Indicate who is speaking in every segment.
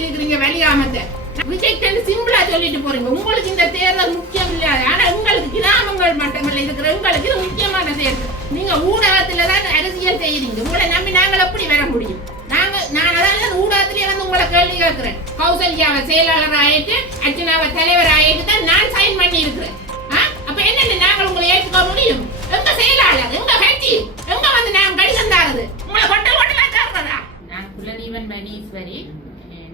Speaker 1: இருக்கிறீங்க வெளியாமத்தை ரிஜெக்ட் சிம்பிளா சொல்லிட்டு போறீங்க. உங்களுக்கு இந்த தேர்தல் முக்கியம் இல்ல ஆனா உங்களுக்கு கிராமங்கள் மட்டங்கள்ல இருக்கிற உங்களுக்கு இது முக்கியமான தேர்தல். நீங்க ஊடகத்துல தான் அரசியல் செய்யறீங்க. உங்களை நம்பி நாங்கள் எப்படி வர முடியும்? நாங்க நான் அதான் ஊடகத்திலேயே வந்து உங்களை கேள்வி கேட்கிறேன். கௌசல்யாவை செயலாளர் ஆயிட்டு அர்ச்சனாவை தலைவர் ஆயிட்டு தான் நான் சைன் பண்ணி இருக்கிறேன் ஆ? அப்ப என்னென்ன நாங்கள் உங்களை ஏற்றுக்க முடியும்? எங்க செயலாளர் எங்க கட்சி எங்க வந்து நாங்கள் கடிதம் தாரது உங்களை கொட்டல் கொட்டலா தாரதா நான் குலதீவன் மணீஸ்வரி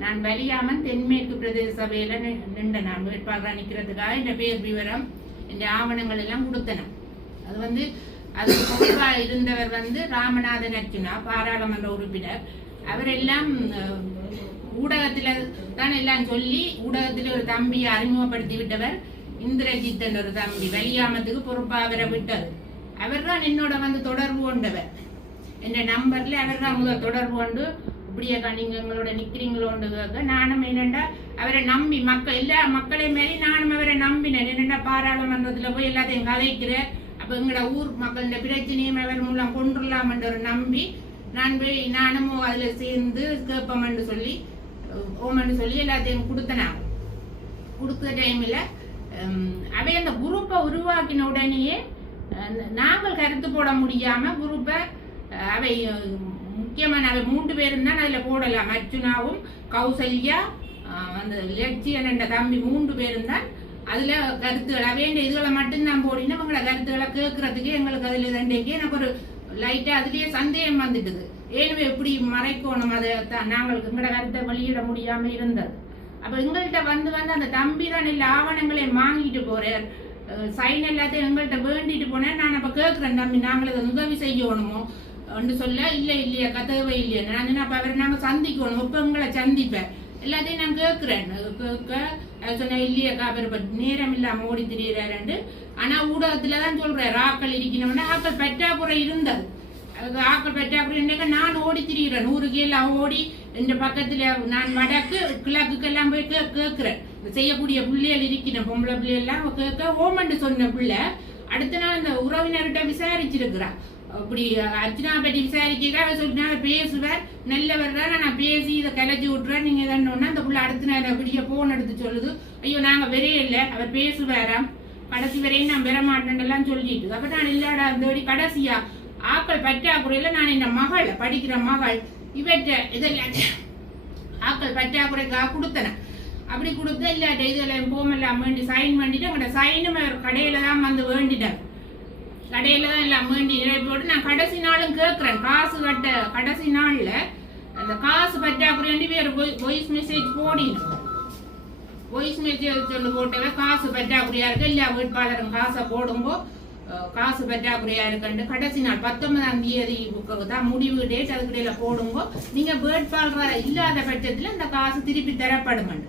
Speaker 1: நான் வலியாமன் தென்மேற்கு பிரதேச சபையில் நின்ற நான் வேட்பாளராக நிற்கிறதுக்காக இந்த பேர் விவரம் இந்த ஆவணங்கள் எல்லாம் கொடுத்தன அது வந்து அது பொறுப்பா இருந்தவர் வந்து ராமநாதன் அர்ஜுனா பாராளுமன்ற உறுப்பினர். அவரெல்லாம் அஹ், ஊடகத்துல தான் எல்லாம் சொல்லி ஊடகத்துல ஒரு தம்பியை அறிமுகப்படுத்தி விட்டவர் இந்திரஜித்தன் ஒரு தம்பி வலியாமத்துக்கு பொறுப்பா அவரை விட்டது. அவர் தான் என்னோட வந்து தொடர்பு கொண்டவர். என்ற நம்பர்ல அவர் தான் முதல் தொடர்பு கொண்டு இப்படியே நீங்க எங்களோட நிக்கிறீங்களோன்னு கேட்க நானும் என்னென்னா அவரை நம்பி மக்கள் எல்லா மக்களே மாரி நானும் அவரை நம்பினேன். என்னென்னா பாராளுமன்றத்தில் போய் எல்லாத்தையும் கதைக்கிறேன் அப்போ எங்களோட ஊர் மக்களோட பிரச்சனையும் அவர் மூலம் கொண்டுடலாம்ன்ற ஒரு நம்பி நான் போய் நானும் அதில் சேர்ந்து கேட்போம்னு சொல்லி ஓமன்னு சொல்லி எல்லாத்தையும் கொடுத்தனாங்க கொடுத்த டைமில் அவை அந்த குரூப்பை உருவாக்கின உடனேயே நாங்கள் கருத்து போட முடியாமல் குரூப்பை அவை முக்கியமான அவை மூன்று பேரும் தான் அதில் போடலாம். அர்ஜுனாவும் கௌசல்யா அந்த லட்சியன் என்ற தம்பி மூன்று பேரும் தான் அதுல கருத்துக்கள். அவையண்ட இதுகளை மட்டும்தான் போடினா உங்களோட கருத்துக்களை கேட்கறதுக்கு எங்களுக்கு அதுல ரெண்டைக்கு எனக்கு ஒரு லைட்டா அதுலயே சந்தேகம் வந்துட்டுது. ஏனுமே எப்படி மறைக்கணும்? அதை தான் நாங்கள் எங்களோட கருத்தை வெளியிட முடியாம இருந்தது. அப்ப எங்கள்கிட்ட வந்து வந்து அந்த தம்பி தான் எல்லா ஆவணங்களை வாங்கிட்டு போறார். சைன் எல்லாத்தையும் எங்கள்கிட்ட வேண்டிட்டு போனேன் நான் அப்ப கேட்கிறேன் தம்பி நாங்கள் இதை உதவி செய்யணுமோ? ஒன்று சொல்ல இல்லை இல்லையா கதவை இல்லையா. நான் சொன்னேன், அவரை நாங்கள் சந்திக்கணும். இப்ப உங்களை சந்திப்பேன். எல்லாத்தையும் நான் கேட்குறேன். கேட்க சொன்னேன் இல்லையாக்கா அவர் நேரம் இல்லாமல் ஓடி திரியிறாரு ஆனால் ஊடகத்தில் தான் சொல்கிறேன் ஆக்கள் இருக்கணும்னா ஆக்கள் பெற்றாக்குறை இருந்தது. அது ஆக்கள் பெற்றாக்குறை என்னக்கா நான் ஓடி திரிகிறேன் நூறு கீழ ஓடி இந்த பக்கத்தில் நான் வடக்கு கிழக்குக்கெல்லாம் போய் கே கேட்குறேன். செய்யக்கூடிய பிள்ளைகள் இருக்கிற பொம்பளை பிள்ளைகள்லாம் கேட்க ஓமண்டு சொன்ன பிள்ளை அடுத்த நாள் அந்த உறவினர்கிட்ட விசாரிச்சிருக்கிறான் அப்படி அர்ச்சனா பற்றி விசாரிக்க அவர் சொல்லினா பேசுவார் நல்லவர் தான் நான் பேசி இதை கிளச்சி விட்டுறேன் நீங்க இதன்னொன்னா அந்த புள்ள அடுத்த நேரம் அப்படியே போன் எடுத்து சொல்லுது. ஐயோ நாங்க வெறையே இல்லை அவர் பேசுவாராம். கடைசி வரையும் நான் பெற மாட்டேன்லாம் சொல்லிட்டு. அப்ப நான் இல்லாடா அந்த கடைசியா? ஆக்கள் பற்றாக்குறையில நான் என் மகள்? படிக்கிற மகள். இவற்ற இதெல்லாம் ஆக்கள் பற்றாக்குறைக்காக கொடுத்தனேன் அப்படி கொடுத்தா இல்லாட்ட இதெல்லாம் போமெல்லாம் வேண்டி சைன் பண்ணிட்டு அவங்களோட சைனும் அவர் கடையில தான் வந்து வேண்டிட்டார். கடையில தான் எல்லாம் வேண்டி நிரப்பி போட்டு நான் கடைசி நாளும் கேட்குறேன் காசு கட்ட கடைசி நாள்ல அந்த காசு பற்றாக்குறை வேறு வாய்ஸ் மெசேஜ் போடினோம் வாய்ஸ் மெசேஜ் சொல்லி போட்டவ காசு பற்றாக்குறையா இருக்கு. எல்லா வேட்பாளரும் காசை போடும்போ காசு பற்றாக்குறையா இருக்குன்னு கடைசி நாள் பத்தொன்பதாம் தேதி தான் முடிவு டேட் அதுக்கிடையில போடுங்கோ நீங்க வேட்பாளராக இல்லாத பட்சத்தில் இந்த காசு திருப்பி தரப்படுமெண்டு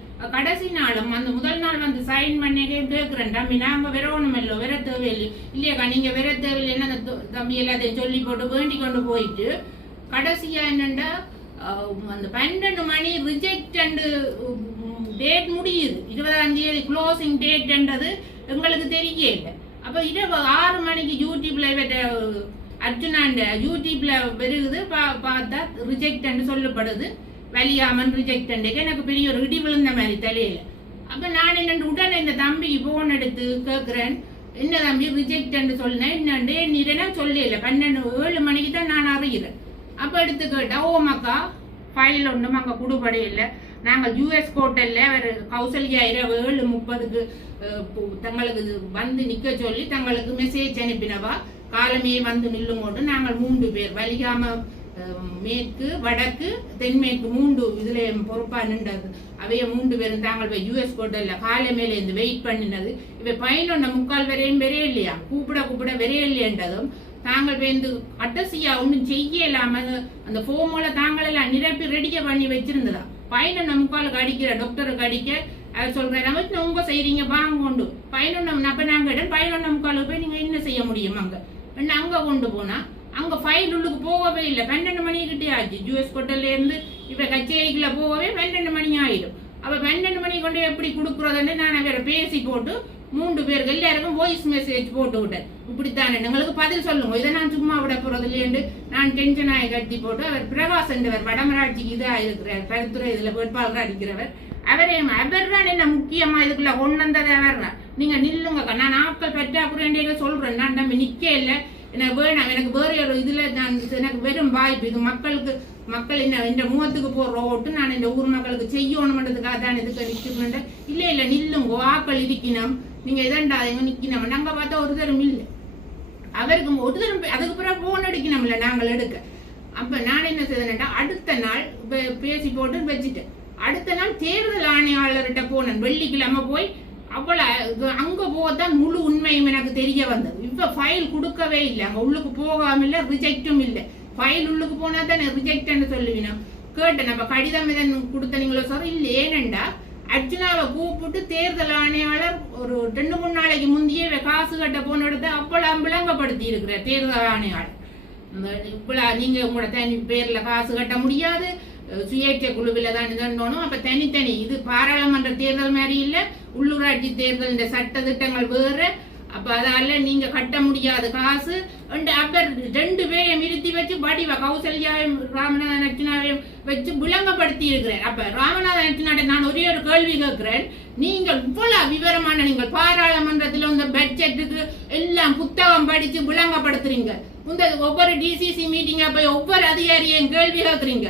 Speaker 1: கடைசி நாளும் அந்த முதல் நாள் வந்து சைன் பண்ணி கேட்குறேன் தம்பி வேற விரவணும் இல்லை வேற தேவையில்லை. இல்லையாக்கா நீங்க வேற தேவையில்லைன்னு அந்த தம்பி எல்லாத்தையும் சொல்லி போட்டு வேண்டி கொண்டு போயிட்டு கடைசியா என்னண்டா அந்த பன்னெண்டு மணி ரிஜெக்ட் அண்டு டேட் முடியுது. இருபதாம் தேதி க்ளோசிங் டேட்ன்றது எங்களுக்கு தெரிய இல்லை. அப்ப இரவு ஆறு மணிக்கு யூடியூப்ல அர்ஜுனாண்ட யூடியூப்ல பெருகுது பா- பார்த்தா ரிஜெக்ட் சொல்லப்படுது. வலியாமன் ரிஜெக்ட் எனக்கு பெரிய ஒரு இடி விழுந்த மாதிரி தலையில அப்ப நான் என்ன உடனே இந்த தம்பிக்கு போன் எடுத்து கேட்கிறேன் என்ன தம்பி ரிஜெக்ட் சொன்னேன் என்னண்டு நீரனா சொல்லல பன்னெண்டு ஏழு மணிக்கு தான் நான் அறிகிறேன் அப்ப எடுத்து கேட்டா ஓ மக்கா ஃபைல் ஒன்றும் அங்கே கொடுபடை இல்லை நாங்கள் யூஎஸ் கோட்டலில் அவர் கௌசல்யா இரவு ஏழு முப்பதுக்கு தங்களுக்கு வந்து நிற்க சொல்லி தங்களுக்கு மெசேஜ் அனுப்பினவா காலமே வந்து நில்லுங்கோட்டு நாங்கள் மூன்று பேர் வலிக்காமல் மேற்கு வடக்கு தென்மேற்கு மூன்று இதுல பொறுப்பா நின்றது. அவைய மூன்று பேரும் தாங்கள் போய் யூஎஸ் கோட்டல்ல காலை மேல இருந்து வெயிட் பண்ணினது. இவ பதினொன்று முக்கால் வரையும் வெறைய இல்லையா கூப்பிட கூப்பிட வெறைய இல்லையன்றதும் தாங்கள் வந்து அட்டசியா ஒன்றும் செய்யலாம அந்த ஃபோமோல தாங்கள் எல்லாம் நிரப்பி ரெடிக்க பண்ணி வச்சிருந்ததா? பதினொன்று முக்காலுக்கு அடிக்கிற டாக்டருக்கு அடிக்க அவர் சொல்றாரு ரமேஷ் உங்க செய்றீங்க வாங்க கொண்டு. பதினொன்று அப்ப நாங்க இடம் பதினொன்று முக்காலுக்கு போய் நீங்க என்ன செய்ய முடியும் அங்க? என்ன அங்க கொண்டு போனா? அங்க ஃபைல் உள்ளுக்கு போகவே இல்லை. பன்னெண்டு மணி கிட்டே ஆச்சு. ஜூஎஸ் ஹோட்டல்ல இருந்து இப்ப கச்சேரிக்குள்ள போகவே பன்னெண்டு மணி ஆயிடும். அப்ப பன்னெண்டு மணி கொண்டு எப்படி கொடுக்குறதுன்னு நான் வேற பேசி போட்டு மூன்று பேருக்கு எல்லாருக்கும் வாய்ஸ் மெசேஜ் போட்டு விட்டேன். இப்படித்தானே? எங்களுக்கு பதில் சொல்லுங்க. இதை நான் சும்மா விட போறது இல்லையென்று நான் டென்ஷன் ஆகி கட்டி போட்டு அவர் பிரகாஷ் என்றவர் வடமராட்சிக்கு இதா இருக்கிறார். கருத்துறை இதுல வேட்பாளராக இருக்கிறவர். அவரே அவர் தான் என்ன முக்கியமா இதுக்குள்ள கொண்டு வந்ததை? அவர் நீங்க நில்லுங்க நான் ஆட்கள் பெற்றாக்குறேன் சொல்றேன். நான் நம்ம நிக்க இல்லை. எனக்கு வேணாம் எனக்கு வேறு ஒரு தான் நான் எனக்கு வெறும் வாய்ப்பு. இது மக்களுக்கு மக்கள் என்ன இந்த முகத்துக்கு போடுற ஓட்டு நான் இந்த ஊர் மக்களுக்கு செய்யணுமன்றதுக்காக தான் இதுக்கு நிற்கிறேன் இல்லை இல்லை நில்லுங்க ஆக்கள் இருக்கணும். நீங்கள் இதண்டா எங்க நிக்கணும். நாங்கள் பார்த்தா ஒரு தரம் இல்லை. அவருக்கு ஒரு தரம் அதுக்கு பிறகு ஃபோன் அடிக்கணும்ல நாங்கள் எடுக்க. அப்போ நான் என்ன செய்தேன்டா அடுத்த நாள் பே- பேசி போட்டு வச்சுட்டேன். அடுத்த நாள் தேர்தல் ஆணையாளர்கிட்ட போனேன். வெள்ளிக்கிழமை போய் அவ்வளோ அங்கே போக போகத்தான் முழு உண்மையும் எனக்கு தெரிய வந்தது. இப்போ ஃபைல் கொடுக்கவே இல்லை. அங்கே உள்ளுக்கு போகாம இல்லை ரிஜெக்டும் இல்லை. ஃபைல் உள்ளுக்கு போனால் தானே ரிஜெக்ட்னு சொல்லுவீங்க கேட்டேன். நம்ம கடிதம் இதன் கொடுத்தனீங்களோ சார் இல்லை ஏனண்டா? அர்ஜுனாவை கூப்பிட்டு தேர்தல் ஆணையாளர் ஒரு ரெண்டு மூணு நாளைக்கு முந்தையே காசு கட்ட போன இடத்த அப்பளம் விளங்கப்படுத்தி இருக்கிற தேர்தல் ஆணையாளர். இந்த நீங்கள் உங்களோட தனி பேரில் காசு கட்ட முடியாது. சுயேட்சை குழுவில் தான் இதன்னோனும் அப்போ தனித்தனி இது பாராளுமன்ற தேர்தல் மாதிரி இல்லை. உள்ளூராட்சி தேர்தல் இந்த சட்ட திட்டங்கள் வேறு. அப்ப அதால நீங்க கட்ட முடியாத காசு. ரெண்டு அப்ப ரெண்டு பேரையும் நிறுத்தி வச்சு வடிவ கௌசல்யாவையும் ராமநாதன் அர்ச்சனாவையும் வச்சு விளங்கப்படுத்தி இருக்கிறேன். அப்ப ராமநாதன் அர்ச்சனாட்ட நான் ஒரே ஒரு கேள்வி கேட்கிறேன். நீங்கள் இவ்வளவு விவரமான நீங்கள் பாராளுமன்றத்தில் இந்த பட்ஜெட்டுக்கு எல்லாம் புத்தகம் படிச்சு விளங்கப்படுத்துறீங்க. இந்த ஒவ்வொரு டிசிசி மீட்டிங்கா போய் ஒவ்வொரு அதிகாரியையும் கேள்வி கேட்குறீங்க.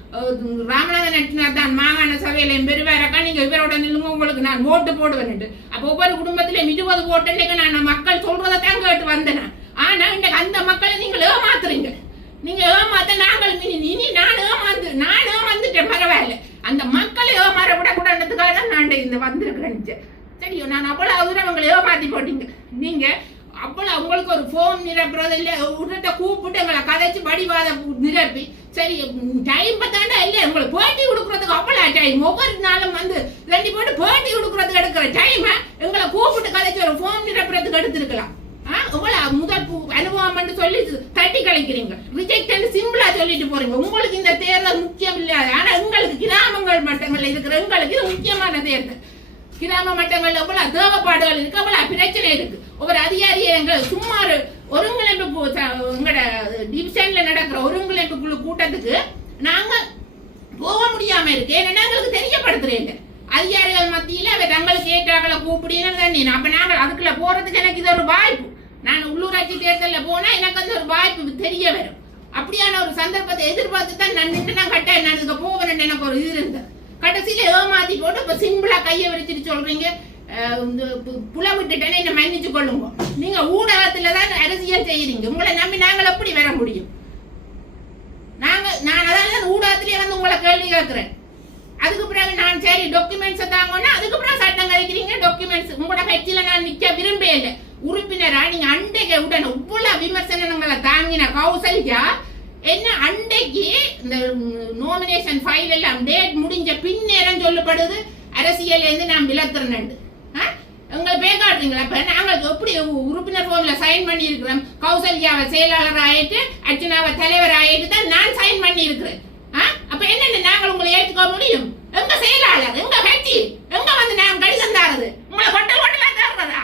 Speaker 1: ராமநாதன் நட்டினார் தான். மாகாண சபையில பெருவாரக்கா நீங்க இவரோட நில்லுங்க உங்களுக்கு நான் ஓட்டு போடுவேன் அப்போ ஒவ்வொரு குடும்பத்திலும் இருபது ஓட்டுன்னு நான் மக்கள் சொல்றதை தான் கேட்டு வந்தேன். ஆனா இன்னைக்கு அந்த மக்களை நீங்கள் ஏமாத்துறீங்க. நீங்க ஏமாத்த நாங்கள் இனி இனி நான் ஏமாந்து நான் ஏமாந்துட்டேன் பரவாயில்ல. அந்த மக்களை ஏமாற விடக்கூடாதுக்காக தான் நான் இந்த வந்திருக்கிறேன் சரியோ நான் அவ்வளோ தூரம் உங்களை ஏமாத்தி போட்டீங்க. நீங்க அவ்வளோ உங்களுக்கு ஒரு ஃபோன் நிரப்புறது இல்லை உடனே கூப்பிட்டு எங்களை கதைச்சு வடிவாத நிரப்பி சரி டைம் பார்த்தாண்டா இல்லையா. உங்களுக்கு பேட்டி கொடுக்கறதுக்கு அவ்வளோ டைம் ஒவ்வொரு நாளும் வந்து ரெண்டு போட்டு பேட்டி கொடுக்கறதுக்கு எடுக்கிற டைம் எங்களை கூப்பிட்டு கதைச்சு ஒரு ஃபோன் நிரப்புறதுக்கு எடுத்துருக்கலாம். ஆ, இவ்வளவு முதல் பு- அனுபவம்னு சொல்லி தட்டி கழிக்கிறீங்க ரிஜெக்ட் சிம்பிளா சொல்லிட்டு போறீங்க. உங்களுக்கு இந்த தேர்தல் முக்கியம் இல்லையா? ஆனா உங்களுக்கு கிராமங்கள் மட்டங்கள்ல இருக்கிற உங்களுக்கு இது முக்கியமான தேர்தல். கிராம மட்டங்கள்ல எவ்வளவு தேவைப்பாடுகள் இருக்கு அவ்வளவு பிரச்சனை இருக்கு. ஒவ்வொரு அதிகாரியை எங்க சும்மா ஒருங்கிணைப்பு கு- ச- எங்கட டிவிஷன்ல நடக்கிற ஒருங்கிணைப்பு குழு கூட்டத்துக்கு நாங்க போக முடியாம இருக்கு. ஏன்னா எங்களுக்கு தெரியப்படுத்துறேன் அதிகாரிகள் மத்தியில் அவ தங்களுக்கு ஏற்றாக்களை கூப்பிடுன்னு தண்ணி அப்ப நாங்கள் அதுக்குள்ள போறதுக்கு எனக்கு இது ஒரு வாய்ப்பு. நான் உள்ளூராட்சி தேர்தலில் போனால் எனக்கு வந்து ஒரு வாய்ப்பு தெரிய வரும். அப்படியான ஒரு சந்தர்ப்பத்தை எதிர்பார்த்து தான் நான் நின்று நான் கட்ட நான் இதுக்கு போவேன் எனக்கு ஒரு இது இருந்தது. கடைசியில் ஏமாத்தி போட்டு இப்போ சிம்பிளாக கையை விரிச்சிட்டு சொல்கிறீங்க இந்த பு- புல விட்டுட்டேன்னு என்னை மன்னிச்சு கொள்ளுங்க. நீங்கள் ஊடகத்தில் தான் அரசியல் செய்கிறீங்க உங்களை நம்பி நாங்கள் எப்படி வர முடியும்? நான் அதான் ஊடகத்திலே ஊடகத்திலேயே வந்து உங்களை கேள்வி கேட்கிறேன். அதுக்கு பிறகு நான் சரி டாக்குமெண்ட்ஸ் தாங்கன்னா அதுக்கு பிறகு சட்டம் கழிக்கிறீங்க டாக்குமெண்ட்ஸ் உங்களோட கட்சியில நான் நிக்க விரும்பவே இல்லை உறுப்பினரா நீங்க அண்டைக்கு உடனே இவ்வளவு விமர்சனங்களை தாங்கின கௌசல்யா என்ன அண்டைக்கு இந்த நோமினேஷன் ஃபைல் எல்லாம் டேட் முடிஞ்ச பின்னேரம் சொல்லப்படுது. அரசியல் இருந்து நான் விளத்துறேன் உங்களை பேக்காடுறீங்களா இப்போ நாங்கள் எப்படி உறுப்பினர் ஃபோனில் சைன் பண்ணியிருக்கிறோம்? கௌசல்யாவை செயலாளர் ஆயிட்டு அர்ச்சனாவை தலைவர் ஆயிட்டு தான் நான் சைன் பண்ணி இருக்கிறேன் அப்ப என்ன நாங்கள் உங்களை ஏற்றுக்க முடியும்? எங்க செயலாளர்? எங்க கட்சி? எங்க வந்து நான் கடிதம் தாரது உங்களை கொட்டல் கொட்டலா தாரதா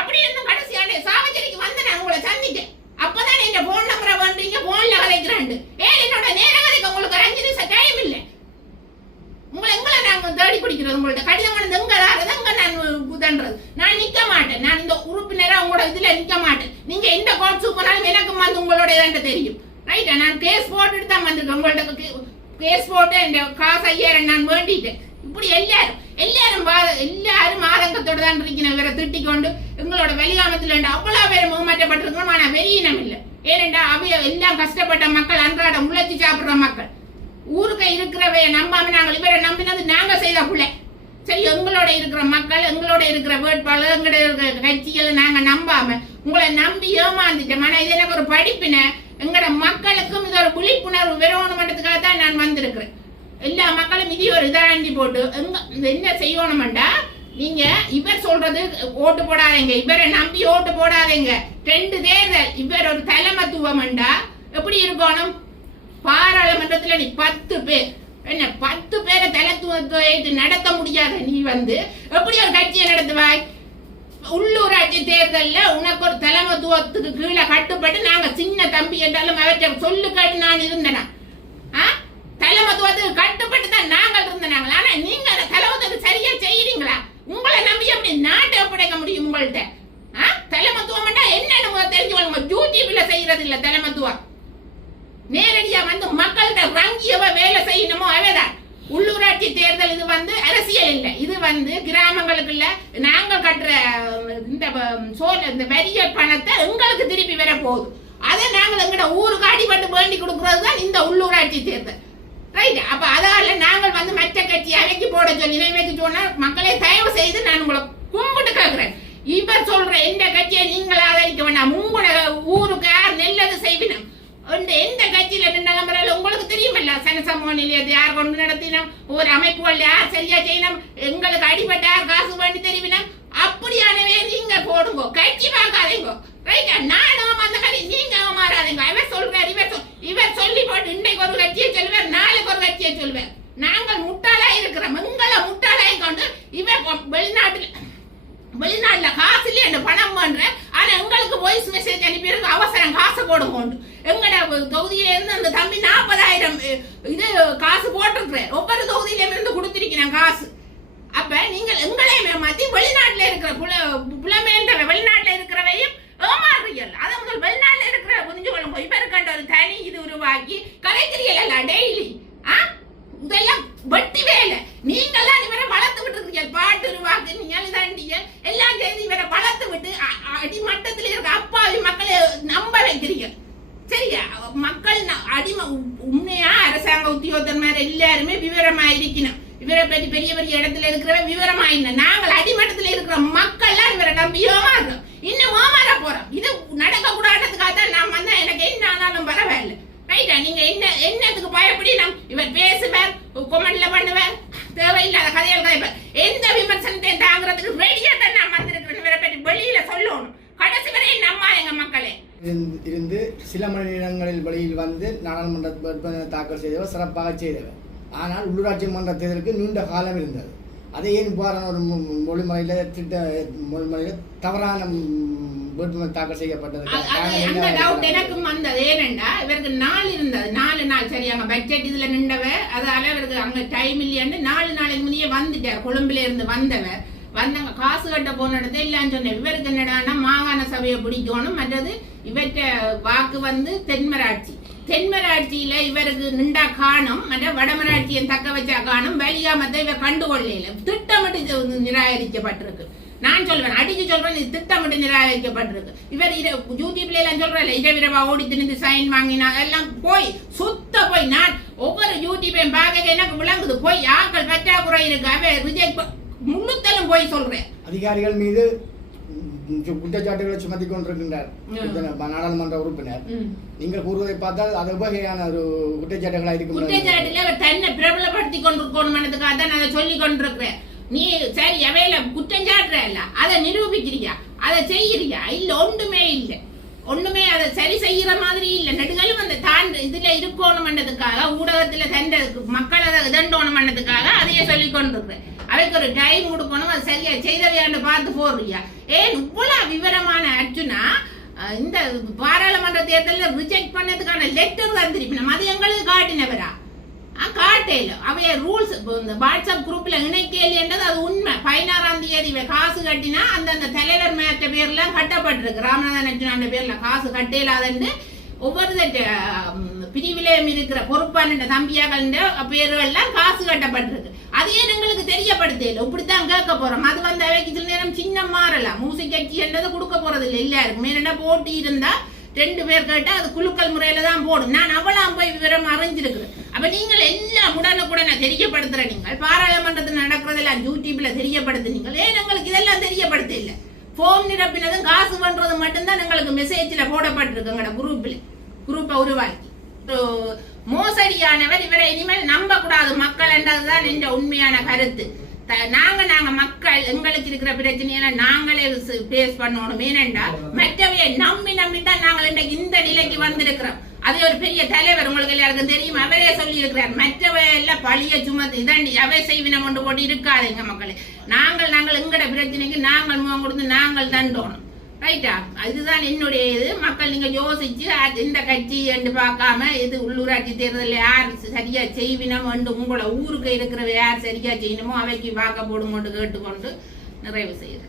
Speaker 1: அப்படி இன்னும் கடைசியான சாவச்சேரிக்கு வந்து நான் உங்களை சந்திட்டேன் அப்பதான் என் போன் நம்பரை வந்துட்டீங்க போன்ல கலைக்கிறாண்டு ஏன் என்னோட நேர உங்களுக்கு அஞ்சு நிமிஷம் டைம் இல்லை. உங்களை எங்களை நாங்க தேடி பிடிக்கிறோம் உங்கள்ட்ட கடிதம் வந்து எங்க தாரது? எங்க நான் குதன்றது நான் நிக்க மாட்டேன். நான் இந்த உறுப்பினரா உங்களோட இதுல நிக்க மாட்டேன். நீங்க எந்த கோட் போனாலும் எனக்கு வந்து உங்களோட இதாண்ட தெரியும். ரைட்டா நான் கேஸ் போட்டுட்டு தான் வந்திருக்கேன். உங்கள்ட்ட கேஸ் போட்டு என் காசு ஐயாயிரம் நான் வேண்டிட்டேன் இப்படி எல்லாரும் எல்லாரும் எல்லாரும் ஆதங்கத்தோடு தான் இருக்கிற இவரை திட்டிக் கொண்டு எங்களோட வெளியாமத்துல அவ்வளவு பேர் முகமாற்றப்பட்டிருக்கணும். ஆனால் வெளியினம் இல்லை. ஏனென்றா அவைய எல்லாம் கஷ்டப்பட்ட மக்கள் அன்றாட உழைச்சி சாப்பிடுற மக்கள். ஊருக்கு இருக்கிறவைய நம்பாம நாங்கள் இவரை நம்பினது நாங்க செய்த பிள்ளை. சரி எங்களோட இருக்கிற மக்கள் எங்களோட இருக்கிற வேட்பாளர் எங்களோட இருக்கிற கட்சிகள் நாங்க நம்பாம உங்களை நம்பி ஏமாந்துட்டோம். ஆனால் இது எனக்கு ஒரு படிப்பினை. எங்களோட மக்களுக்கும் இது ஒரு விழிப்புணர்வு வரணுமன்றதுக்காக தான் நான் வந்திருக்கிறேன். எல்லா மக்களும் இது ஒரு இதாண்டி போட்டு எங்க என்ன செய்யணுமெண்டா நீங்க இவர் சொல்றது ஓட்டு போடாதீங்க இவரை நம்பி ஓட்டு போடாதீங்க. ரெண்டு தேர்தல் இவர் ஒரு தலைமத்துவம்டா. எப்படி இருக்கணும்? பாராளுமன்றத்துல நீ பத்து பேர் என்ன பத்து பேரை தலைத்துவத்தை நடத்த முடியாத நீ வந்து எப்படி ஒரு கட்சியை நடத்துவாய்? உள்ளூராட்சி தேர்தல்ல உனக்கு ஒரு தலைமைத்துவத்துக்கு கீழே கட்டுப்பட்டு நாங்க சின்ன தம்பி என்றாலும் அவற்றை சொல்லு காட்டி நான் இருந்தேனா? ஆ? கட்டுப்பட்டு தான் நாங்கள் இருந்தனாங்க ஆனா நீங்க அந்த தலைமத்துவத்துக்கு சரியா செய்யறீங்களா? உங்களை நம்பி எப்படி நாட்டை ஒப்படைக்க முடியும் உங்கள்கிட்ட ஆ? தலைமத்துவம் என்னன்னு முதல்ல தெரிஞ்சுக்கோங்க. யூடியூப்ல செய்யறது இல்ல தலைமத்துவம் நேரடியா வந்து மக்கள்கிட்ட ரங்கியவ வேலை செய்யணுமோ அவைதான். உள்ளூராட்சி தேர்தல் இது வந்து அரசியல் இல்லை. இது வந்து கிராமங்களுக்குள்ள நாங்கள் கட்டுற இந்த அஹ், சோல் இந்த வரிய பணத்தை எங்களுக்கு திருப்பி வர போகுது. அதை நாங்கள் எங்கட ஊருக்கு அடிபட்டு வேண்டி கொடுக்கறது தான் இந்த உள்ளூராட்சி தேர்தல். ரைட் அப்போ அதால நாங்கள் வந்து மற்ற கட்சி அழைக்கி போட சொல்லி நிறைவேற்றி சொன்னால் மக்களே தயவு செய்து நான் உங்களை கும்பிட்டு கேட்குறேன் இவர் சொல்ற எந்த கட்சியை நீங்கள் ஆதரிக்க வேண்டாம். உங்களோட ஊருக்கு யார் நல்லது செய்வினம். எந்த கட்சியில நின்றவர்கள் உங்களுக்கு தெரியுமல்ல சனசமூக நிலையத்தை யார் கொண்டு நடத்தினோம் ஒரு அமைப்புகள் யார் சரியா செய்யணும் எங்களுக்கு அடிபட்ட யார் காசு வேண்டி தெரிவினம் அப்படியானவே நீங்க போடுங்க கட்சி பார்க்காதீங்க ரைட்டா நானும் அந்த மாதிரி நீங்க மாறாதீங்க இவர் சொல்றாரு இவர் இவர் சொல்லி போட்டு இன்றைக்கு ஒரு கட்சியை சொல்லுவார் நாளைக்கு ஒரு கட்சியை சொல்லுவார் நாங்கள் முட்டாளா இருக்கிறோம் எங்களை முட்டாளாய் கொண்டு இவர் வெளிநாட்டில் வெளிநாட்டுல காசு இல்லையே அந்த பணம் பண்ற ஆனா எங்களுக்கு வாய்ஸ் மெசேஜ் அனுப்பியிருக்கு அவசரம் காசு போடுங்க எங்கட தொகுதியில இருந்து அந்த தம்பி நாற்பதாயிரம் இது காசு போட்டிருக்கிறேன் ஒவ்வொரு தொகுதியில இருந்து கொடுத்திருக்கிறேன் காசு. அப்ப நீங்கள் எங்களை மாத்தி வெளிநாட்டுல இருக்கிற புல புலமேந்த வெளிநாட்டுல இருக்கிறவையும் ஏமாறுறீர்கள் அதை முதல் வெளிநாட்டுல இருக்கிற புரிஞ்சு கொள்ளுங்க இப்ப இருக்கின்ற ஒரு தனி இது உருவாக்கி கலைக்கிறீர்கள் டெய்லி ஆ? இதெல்லாம் வெட்டி வேலை நீங்கெல்லாம் இவரை வளர்த்து விட்டு இருக்கீங்க பாட்டு உருவாக்கு செய்ய எல்லாம் செய்து இவரை வளர்த்து விட்டு அ- அடிமட்டத்தில் இருக்க அப்பாவி மக்களை நம்ப வைக்கிறீங்க. சரியா? மக்கள் ந- அடிம உண்மையா அரசாங்க உத்தியோகத்தன்மார் எல்லாருமே விவரமா இருக்கணும் இவரை பற்றி பெரிய பெரிய இடத்துல இருக்கிற விவரமா இல்லை நாங்கள் அடிமட்டத்தில் இருக்கிற மக்கள்லாம் இவரை நம்பி இருக்கோம் இன்னும் ஓமாற போறோம். இது நடக்க கூடாததுக்காக தான் நான் வந்தா எனக்கு என்ன ஆனாலும் பரவாயில்லை. ரைட்டா நீங்க என்ன என்னத்துக்கு பயப்படி நம் இவர் பேசுவார் கொமெண்ட்ல பண்ணுவார். தேவையில்லாத கதைகள் கதை எந்த விமர்சனத்தையும் தாங்கிறதுக்கு ரெடியா தான் நான் வந்திருக்கிறேன் இவரை பற்றி வெளியில சொல்லணும். கடைசி வரை நம்மா எங்க மக்களே.
Speaker 2: இருந்து- இருந்து சில மணி நேரங்களில் வெளியில் வந்து நாடாளுமன்ற தாக்கல் செய்தவர் சிறப்பாக செய்தவர். ஆனால் உள்ளூராட்சி மன்ற தேர்தலுக்கு நீண்ட காலம் இருந்தது. அதை ஏன் இவ்வாறான ஒரு மொழிமலையில் மொழிமுறையில் திட்ட மொழிமுறையில் தவறான வேட்புமனு தாக்கல் செய்யப்பட்டது
Speaker 1: எனக்கும் வந்தது. ஏனென்றா இவருக்கு நாள் இருந்தது. நாலு நாள் சரி அங்க பட்ஜெட் இதுல நின்றவ அதால இவருக்கு அங்க டைம் இல்லையான்னு நாலு நாளைக்கு முன்னே வந்துட்டார். கொழும்புல இருந்து வந்தவர். வந்தாங்க காசு கட்ட போன இடத்துல இல்லைன்னு சொன்னேன். இவருக்கு என்னடான்னா மாகாண சபையை பிடிக்கணும். மற்றது இவற்ற வாக்கு வந்து தென்மராட்சி. தென்மராட்சியில இவருக்கு நின்றா காணும். மற்ற வடமராட்சியை தக்க வச்சா காணும். வெளியாமத்தை இவர் கண்டுகொள்ளையில திட்டமிட்டு நிராகரிக்கப்பட்டிருக்கு. நான் சொல்றேன் அடிச்சு சொல்றேன் இது திட்டமிட்டு நிராகரிக்கப்பட்டிருக்கு. இவர் இத யூடியூப்ல எல்லாம் சொல்றேன் இரவிரவா ஓடி திணிந்து சைன் வாங்கினா எல்லாம் போய் சுத்த போய் நான் ஒவ்வொரு யூடியூபையும் பார்க்க எனக்கு விளங்குது. போய் ஆக்கள் பற்றாக்குறை இருக்கு அவ ரிஜெக்ட் போய் சொல்றேன்.
Speaker 2: அதிகாரிகள் மீது குற்றச்சாட்டுகளை சுமத்தி கொண்டிருக்கின்றார். நாடாளுமன்ற உறுப்பினர். நீங்கள் கூறுவதை பார்த்தால் அது உபகையான ஒரு குற்றச்சாட்டுகளாக இருக்கும்.
Speaker 1: குற்றச்சாட்டுல அவர் தன்னை பிரபலப்படுத்தி நான் அதை சொல்லி கொண்டிருக்கிறேன். நீ சரி எவையில குற்றம் சாட்டுறல்ல அதை நிரூபிக்கிறியா அதை செய்யறியா இல்ல ஒன்றுமே இல்ல. ஒண்ணுமே அதை சரி செய்யற மாதிரி இல்ல. நெடுகளும் அந்த தான் இதுல இருக்கணும்ன்றதுக்காக ஊடகத்துல தண்ட மக்களை இதண்டோணும்ன்றதுக்காக அதையே சொல்லி கொண்டிருக்கிறேன். அவைக்கு ஒரு டைம் கொடுக்கணும் அது சரியா செய்தவையாண்டு பார்த்து போடுறியா ஏன் இவ்வளவு விவரமான அர்ஜுனா இந்த பாராளுமன்ற தேர்தலில் ரிஜெக்ட் பண்ணதுக்கான லெட்டர் தான் அது எங்களுக்கு காட்டினவரா? ஆ, அவைய ரூல்ஸ் இந்த வாட்ஸ்அப் குரூப்பில் இணைக்கலைன்றது அது உண்மை பதினாறாம் தேதி காசு கட்டினா அந்தந்த தலைவர் மேற்ற பேர்லாம் கட்டப்பட்டிருக்கு ராமநாதன் அர்ஜுனாண்ட பேரில் காசு கட்டையிலாதன்னு ஒவ்வொரு பிரிவிலையும் இருக்கிற பொறுப்பான தம்பியாக்கள் பேர்கள்லாம் காசு கட்டப்பட்டிருக்கு அதையே எங்களுக்கு தெரியப்படுத்தல இப்படித்தான் கேட்க போறோம் அது வந்து அவைக்கு சில நேரம் சின்ன மாறலாம் மூசி கட்சி என்றது கொடுக்க போறது இல்லை எல்லாருக்கும் என்ன போட்டி இருந்தா ரெண்டு பேர் கேட்டால் அது குலுக்கல் முறையில தான் போடும் நான் அவளாம் போய் விவரம் அறிஞ்சிருக்கிறேன் அப்ப நீங்கள் எல்லாம் உடனுக்குடனே தெரியப்படுத்துற நீங்கள். பாராளுமன்றத்தில் நடக்கிறதெல்லாம் யூடியூப்ல தெரியப்படுத்துனீங்கள் ஏன் எங்களுக்கு இதெல்லாம் தெரியப்படுத்த இல்லை ஃபோம் நிரப்பினதும் காசு பண்றது மட்டும்தான் எங்களுக்கு மெசேஜ்ல போடப்பட்டிருக்கு குரூப்பில் குரூப்ல குரூப்பை உருவாக்கி. மோசடியானவர் இவரை இனிமேல் நம்ப கூடாது மக்கள் என்றதுதான் என்ற உண்மையான கருத்து. த- நாங்க நாங்க மக்கள் எங்களுக்கு இருக்கிற பிரச்சனையில நாங்களே பேஸ் பண்ணணும். ஏனென்றா மற்றவையை நம்பி நம்பி தான் நாங்கள் இந்த நிலைக்கு வந்திருக்கிறோம். அது ஒரு பெரிய தலைவர் உங்களுக்கு எல்லாருக்கும் தெரியும். அவரே சொல்லி இருக்கிறார் மற்றவை எல்லாம் பழிய சுமத்து இதாண்டி அவை செய்வினம் கொண்டு போட்டு இருக்காதுங்க மக்களே. நாங்கள் நாங்கள் எங்கட பிரச்சனைக்கு நாங்கள் முகம் கொடுத்து நாங்கள் தண்டோணும் ரைட்டா அதுதான் என்னுடைய இது மக்கள் நீங்க யோசிச்சு அது இந்த கட்சி என்று பார்க்காம இது உள்ளூராட்சி தேர்தலில் யார் சரியா செய்வினம் என்று உங்களோட ஊருக்கு இருக்கிறவ யார் சரியா செய்யணுமோ அவைக்கு வாக்க போடுங்கொண்டு கேட்டுக்கொண்டு நிறைவு செய்யுது.